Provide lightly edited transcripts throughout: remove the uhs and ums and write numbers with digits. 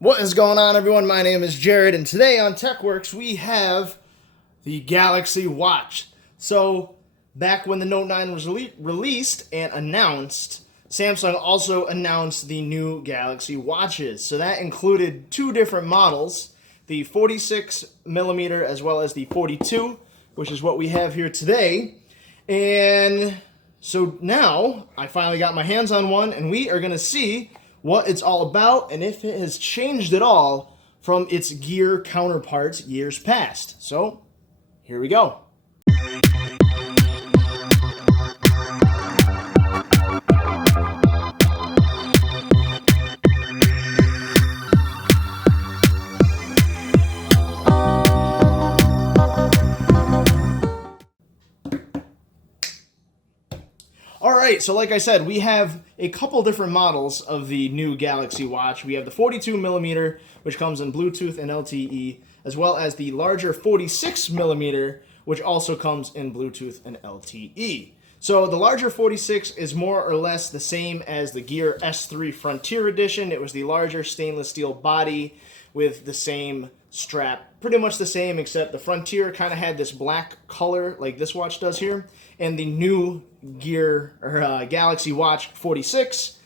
What is going on, everyone? My name is Jared, and today on TechWorks we have the Galaxy Watch. So, back when the Note 9 was released and announced, Samsung also announced the new Galaxy Watches. So that included two different models, the 46mm as well as the 42, which is what we have here today. And so now I finally got my hands on one, and we are going to see what it's all about and if it has changed at all from its gear counterparts years past. So, here we go. Alright, so like I said, we have a couple different models of the new Galaxy Watch. We have the 42mm, which comes in Bluetooth and LTE, as well as the larger 46mm, which also comes in Bluetooth and LTE. So the larger 46 is more or less the same as the Gear S3 Frontier Edition. It was the larger stainless steel body with the same strap. Pretty much the same, except the Frontier kind of had this black color like this watch does here. And the new Galaxy Watch 46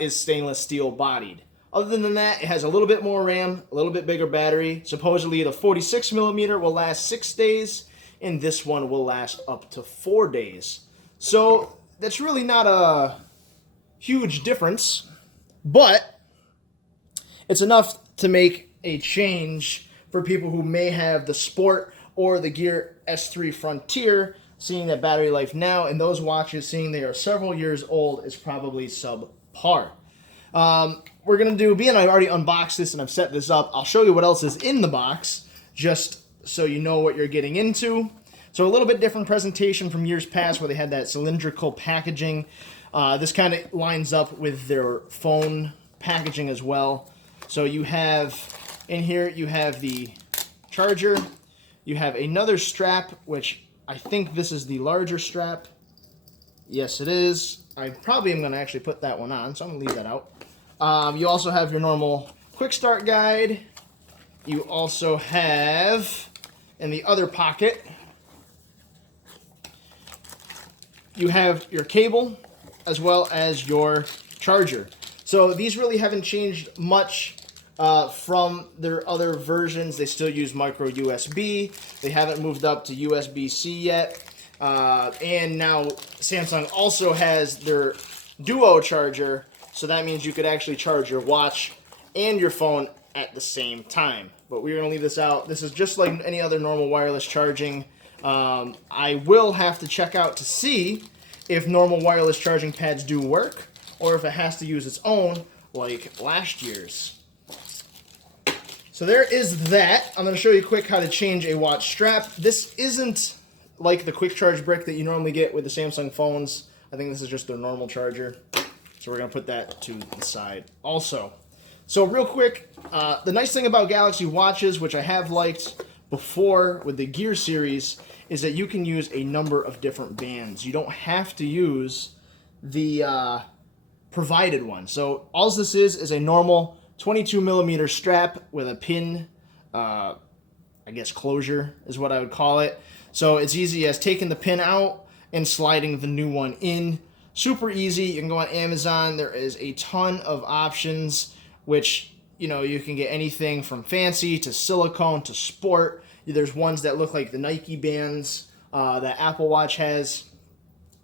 is stainless steel bodied. Other than that, it has a little bit more RAM, a little bit bigger battery. Supposedly the 46mm will last 6 days, and this one will last up to 4 days. So that's really not a huge difference, but it's enough to make a change for people who may have the Sport or the Gear S3 Frontier, seeing that battery life now, and those watches, seeing they are several years old, is probably subpar. We're going to do, being I've already unboxed this and I've set this up, I'll show you what else is in the box, just so you know what you're getting into. So a little bit different presentation from years past where they had that cylindrical packaging. This kind of lines up with their phone packaging as well. So you have, in here, you have the charger, you have another strap, which I think this is the larger strap. Yes, it is. I probably am going to actually put that one on, so I'm going to leave that out. You also have your normal quick start guide. You also have, in the other pocket, you have your cable as well as your charger. So these really haven't changed much from their other versions. They still use micro USB. They haven't moved up to USB-C yet. And now Samsung also has their Duo charger, so that means you could actually charge your watch and your phone at the same time. But we're going to leave this out. This is just like any other normal wireless charging. I will have to check out to see if normal wireless charging pads do work, or if it has to use its own, like last year's. So there is that. I'm going to show you quick how to change a watch strap. This isn't like the quick charge brick that you normally get with the Samsung phones. I think this is just their normal charger. So we're going to put that to the side also. So real quick, the nice thing about Galaxy Watches, which I have liked before with the Gear series, is that you can use a number of different bands. You don't have to use the provided one. So all this is a normal 22mm strap with a pin, I guess closure is what I would call it. So it's easy as taking the pin out and sliding the new one in. Super easy. You can go on Amazon. There is a ton of options, which, you know, you can get anything from fancy to silicone to sport. There's ones that look like the Nike bands that Apple Watch has.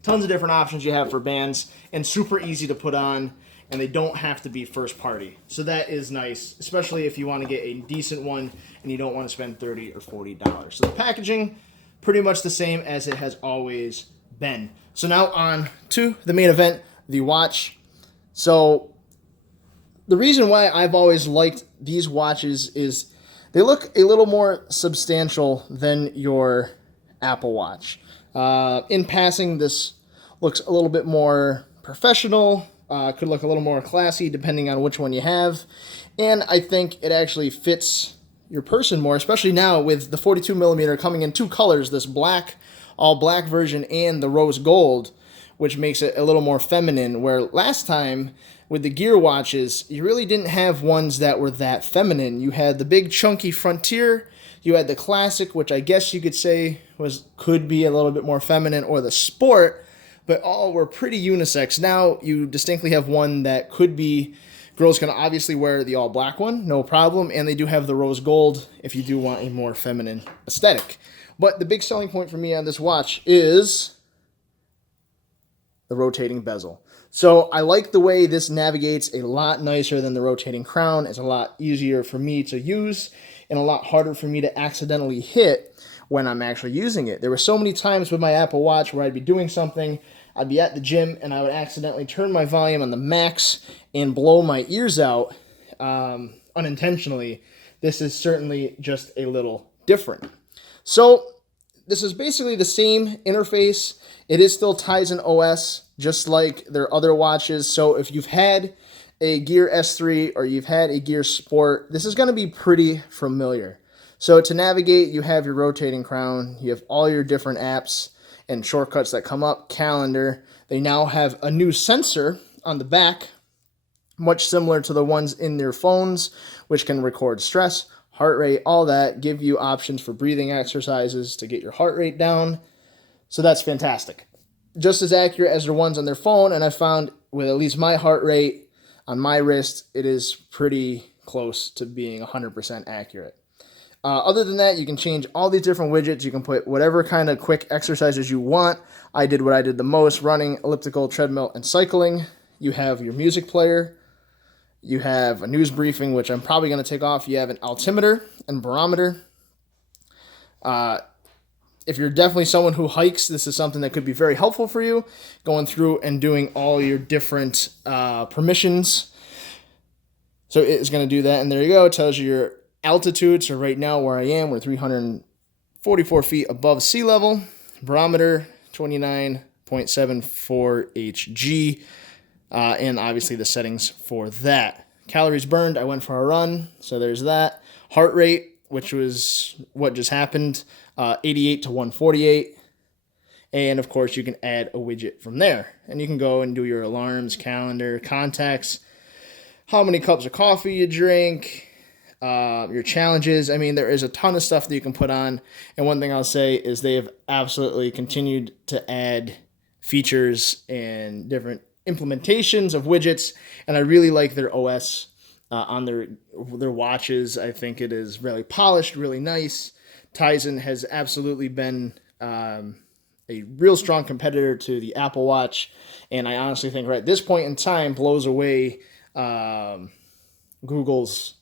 Tons of different options you have for bands, and super easy to put on, and they don't have to be first party. So that is nice, especially if you want to get a decent one and you don't want to spend $30 or $40. So the packaging, pretty much the same as it has always been. So now on to the main event, the watch. So the reason why I've always liked these watches is they look a little more substantial than your Apple Watch. In passing, this looks a little bit more professional, could look a little more classy depending on which one you have, and I think it actually fits your person more, especially now with the 42mm coming in two colors, this black, all black version, and the rose gold, which makes it a little more feminine, where last time with the gear watches, you really didn't have ones that were that feminine. You had the big chunky Frontier, you had the Classic, which I guess you could say could be a little bit more feminine, or the Sport, but all were pretty unisex. Now you distinctly have one that could be, girls can obviously wear the all black one, no problem, and they do have the rose gold if you do want a more feminine aesthetic. But the big selling point for me on this watch is the rotating bezel. So I like the way this navigates a lot nicer than the rotating crown. It's a lot easier for me to use and a lot harder for me to accidentally hit when I'm actually using it. There were so many times with my Apple Watch where I'd be doing something, I'd be at the gym, and I would accidentally turn my volume on the max and blow my ears out unintentionally. This is certainly just a little different. So this is basically the same interface. It is still Tizen OS, just like their other watches. So if you've had a Gear S3 or you've had a Gear Sport, this is going to be pretty familiar. So to navigate, you have your rotating crown. You have all your different apps and shortcuts that come up. Calendar. They now have a new sensor on the back, much similar to the ones in their phones, which can record stress, heart rate, all that, give you options for breathing exercises to get your heart rate down. So that's fantastic. Just as accurate as the ones on their phone, and I found with at least my heart rate on my wrist, it is pretty close to being 100% accurate. Other than that, you can change all these different widgets. You can put whatever kind of quick exercises you want. I did what I did the most: running, elliptical, treadmill, and cycling. You have your music player. You have a news briefing, which I'm probably going to take off. You have an altimeter and barometer. If you're definitely someone who hikes, this is something that could be very helpful for you, going through and doing all your different permissions. So it's going to do that, and there you go. It tells you your altitude. So right now where I am, we're 344 feet above sea level. Barometer, 29.74 Hg. And obviously the settings for that. Calories burned, I went for a run, so there's that. Heart rate, which was what just happened, 88 to 148. And of course you can add a widget from there. And you can go and do your alarms, calendar, contacts, how many cups of coffee you drink, your challenges. I mean, there is a ton of stuff that you can put on. And one thing I'll say is they have absolutely continued to add features and different implementations of widgets, and I really like their OS on their watches. I think it is really polished, really nice. Tizen has absolutely been a real strong competitor to the Apple Watch, and I honestly think right at this point in time blows away Google's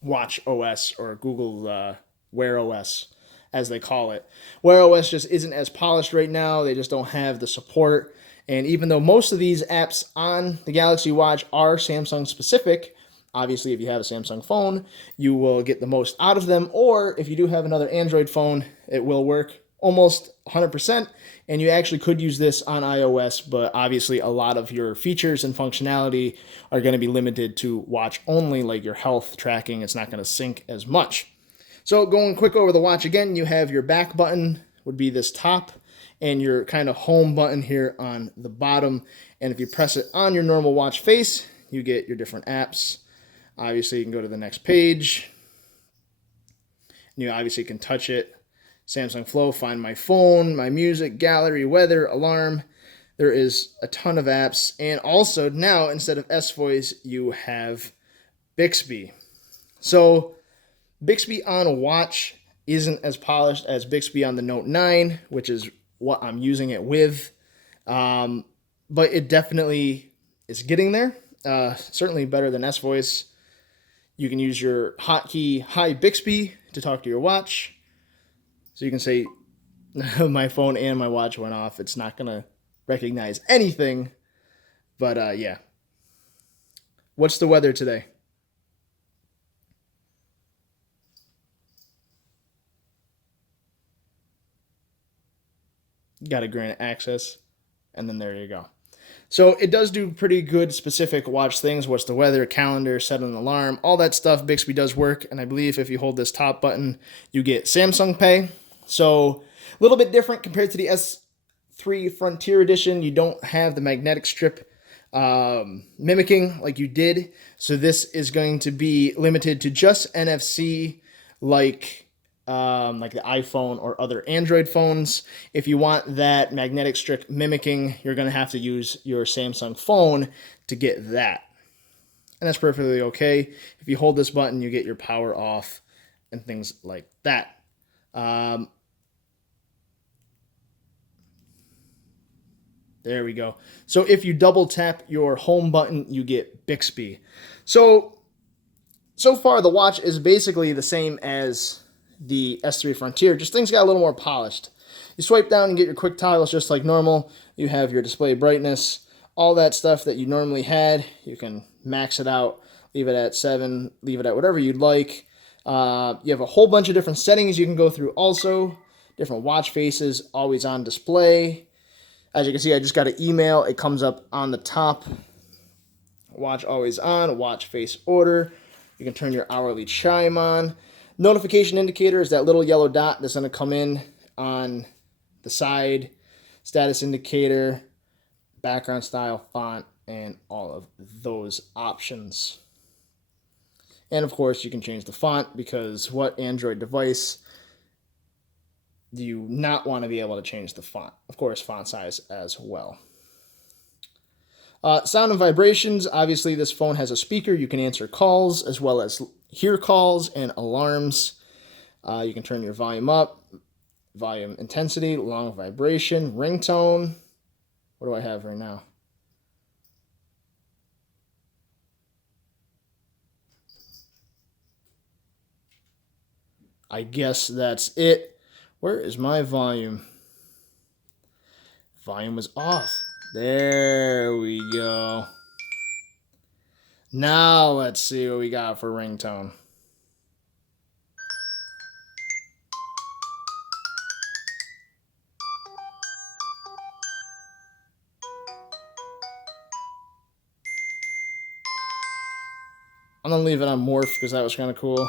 Watch OS, or Google Wear OS, as they call it. Wear OS just isn't as polished right now. They just don't have the support. And even though most of these apps on the Galaxy Watch are Samsung specific, obviously if you have a Samsung phone, you will get the most out of them. Or if you do have another Android phone, it will work almost 100%. And you actually could use this on iOS, but obviously a lot of your features and functionality are going to be limited to watch only, like your health tracking. It's not going to sync as much. So going quick over the watch again, you have your back button, would be this top, and your kind of home button here on the bottom. And if you press it on your normal watch face, you get your different apps. Obviously, you can go to the next page. And you obviously can touch it. Samsung Flow, find my phone, my music, gallery, weather, alarm. There is a ton of apps. And also now, instead of S-Voice, you have Bixby. So Bixby on a watch isn't as polished as Bixby on the Note 9, which is what I'm using it with, but it definitely is getting there. Certainly better than S-Voice. You can use your hotkey Hi Bixby to talk to your watch. So you can say my phone and my watch went off. It's not going to recognize anything, but yeah. What's the weather today? Got to grant access, and then there you go. So it does do pretty good specific watch things. What's the weather, calendar, set an alarm, all that stuff. Bixby does work, and I believe if you hold this top button, you get Samsung Pay. So a little bit different compared to the S3 Frontier Edition. You don't have the magnetic strip mimicking like you did. So this is going to be limited to just NFC, like the iPhone or other Android phones. If you want that magnetic strip mimicking, you're going to have to use your Samsung phone to get that. And that's perfectly okay. If you hold this button, you get your power off and things like that. There we go. So if you double tap your home button, you get Bixby. So far the watch is basically the same as the S3 Frontier, just things got a little more polished. You swipe down and get your quick toggles just like normal. You have your display brightness, all that stuff that you normally had. You can max it out, leave it at 7, leave it at whatever you'd like. You have a whole bunch of different settings you can go through also. Different watch faces, always on display. As you can see, I just got an email. It comes up on the top. Watch always on, watch face order. You can turn your hourly chime on. Notification indicator is that little yellow dot that's going to come in on the side. Status indicator, background style, font, and all of those options. And of course, you can change the font, because what Android device do you not want to be able to change the font? Of course, font size as well. Sound and vibrations. Obviously, this phone has a speaker. You can answer calls as well as hear calls and alarms. You can turn your volume up, volume intensity, long vibration, ringtone. What do I have right now? I guess that's it. Where is my volume? Volume was off. There we go. Now let's see what we got for ringtone. I'm going to leave it on morph because that was kind of cool.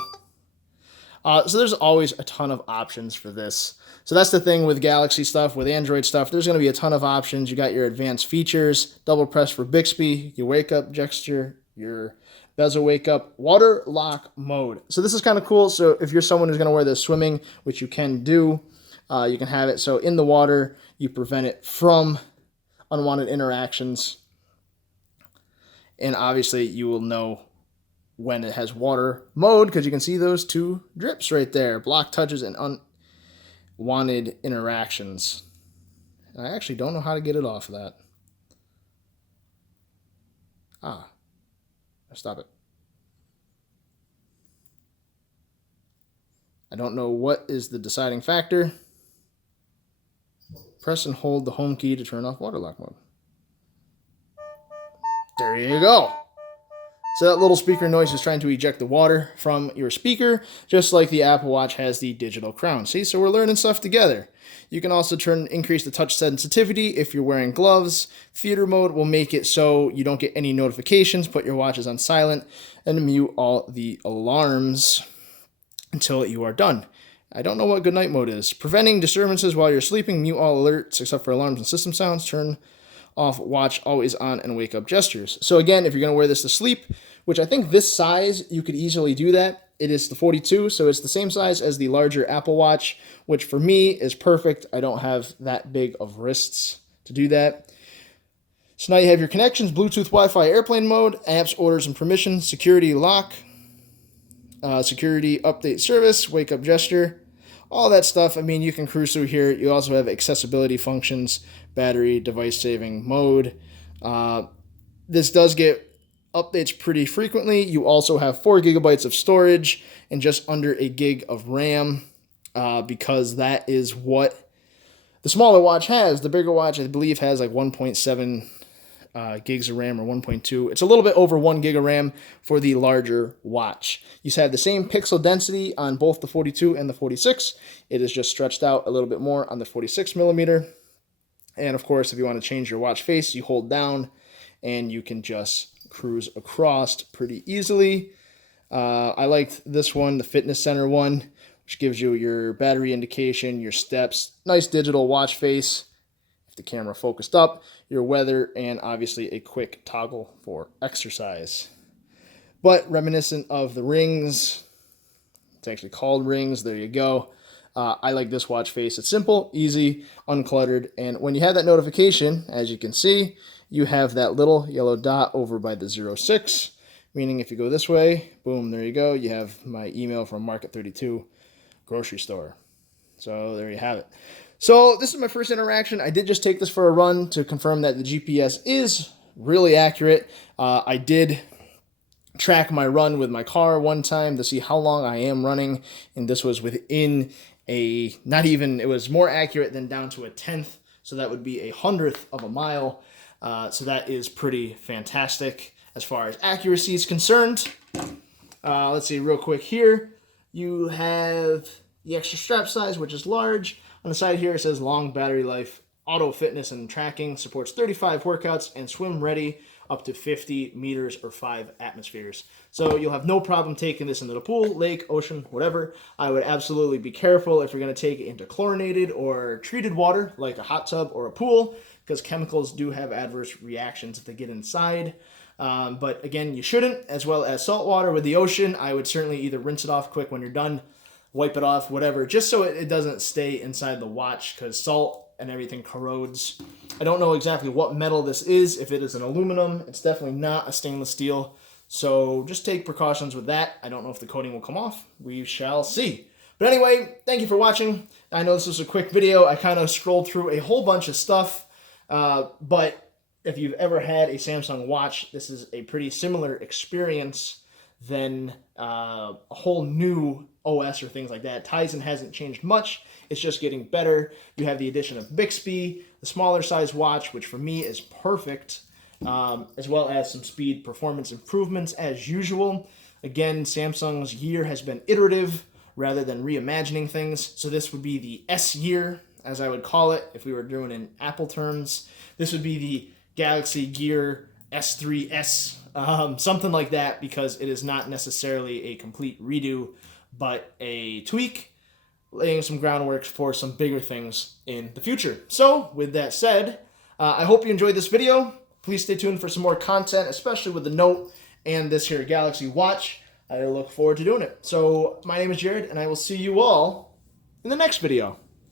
So there's always a ton of options for this. So that's the thing with Galaxy stuff, with Android stuff. There's going to be a ton of options. You got your advanced features, double press for Bixby, your wake up gesture, your bezel wake up, water lock mode. So this is kind of cool. So if you're someone who's going to wear this swimming, which you can do, you can have it so in the water you prevent it from unwanted interactions. And obviously you will know when it has water mode, because you can see those two drips right there. Block touches and unwanted interactions. I actually don't know how to get it off of that. Stop it. I don't know what is the deciding factor. Press and hold the home key to turn off water lock mode. There you go. So that little speaker noise is trying to eject the water from your speaker, just like the Apple Watch has the digital crown. See, so we're learning stuff together. You can also increase the touch sensitivity if you're wearing gloves. Theater mode will make it so you don't get any notifications. Put your watches on silent and mute all the alarms until you are done. I don't know what good night mode is. Preventing disturbances while you're sleeping. Mute all alerts except for alarms and system sounds. Turn off watch always on and wake up gestures. So again, if you're going to wear this to sleep, which I think this size, you could easily do that. It is the 42, so it's the same size as the larger Apple Watch, which for me is perfect. I don't have that big of wrists to do that. So now you have your connections, Bluetooth, Wi-Fi, airplane mode, apps, orders, and permissions, security lock, security update service, wake up gesture, all that stuff. I mean, you can cruise through here. You also have accessibility functions, battery, device saving mode. This does get updates pretty frequently. You also have 4 gigabytes of storage and just under a gig of RAM, because that is what the smaller watch has. The bigger watch, I believe, has like 1.7 gigs of RAM or 1.2. It's a little bit over 1 gig of RAM for the larger watch. You have the same pixel density on both the 42 and the 46. It is just stretched out a little bit more on the 46 millimeter. And of course, if you want to change your watch face, you hold down and you can just cruise across pretty easily. I liked this one, the fitness center one, which gives you your battery indication, your steps, nice digital watch face. if the camera focused up, your weather, and obviously a quick toggle for exercise. But reminiscent of the rings, it's actually called rings, there you go. I like this watch face. It's simple, easy, uncluttered, and when you have that notification, as you can see, you have that little yellow dot over by the 06, meaning if you go this way, boom, there you go. You have my email from Market 32 grocery store. So there you have it. So this is my first interaction. I did just take this for a run to confirm that the GPS is really accurate. I did track my run with my car one time to see how long I am running, and this was within it was more accurate than down to a 1/10, so that would be 100th of a mile. So that is pretty fantastic as far as accuracy is concerned. Let's see real quick here. You have the extra strap size, which is large. On the side here, it says long battery life, auto fitness and tracking, supports 35 workouts, and swim ready up to 50 meters or 5 atmospheres. So you'll have no problem taking this into the pool, lake, ocean, whatever. I would absolutely be careful if you're going to take it into chlorinated or treated water, like a hot tub or a pool, because chemicals do have adverse reactions if they get inside. But again, you shouldn't, as well as salt water with the ocean. I would certainly either rinse it off quick when you're done, wipe it off, whatever, just so it doesn't stay inside the watch, because salt and everything corrodes. I don't know exactly what metal this is. If it is an aluminum, it's definitely not a stainless steel. So just take precautions with that. I don't know if the coating will come off. We shall see. But anyway, thank you for watching. I know this was a quick video. I kind of scrolled through a whole bunch of stuff. But if you've ever had a Samsung watch, this is a pretty similar experience than a whole new OS or things like that. Tizen hasn't changed much. It's just getting better. You have the addition of Bixby, the smaller size watch, which for me is perfect, as well as some speed performance improvements as usual. Again, Samsung's year has been iterative rather than reimagining things. So this would be the S year, as I would call it, if we were doing in Apple terms. This would be the Galaxy Gear S3S, something like that, because it is not necessarily a complete redo, but a tweak, laying some groundwork for some bigger things in the future. So, with that said, I hope you enjoyed this video. Please stay tuned for some more content, especially with the Note and this here Galaxy Watch. I look forward to doing it. So, my name is Jared, and I will see you all in the next video.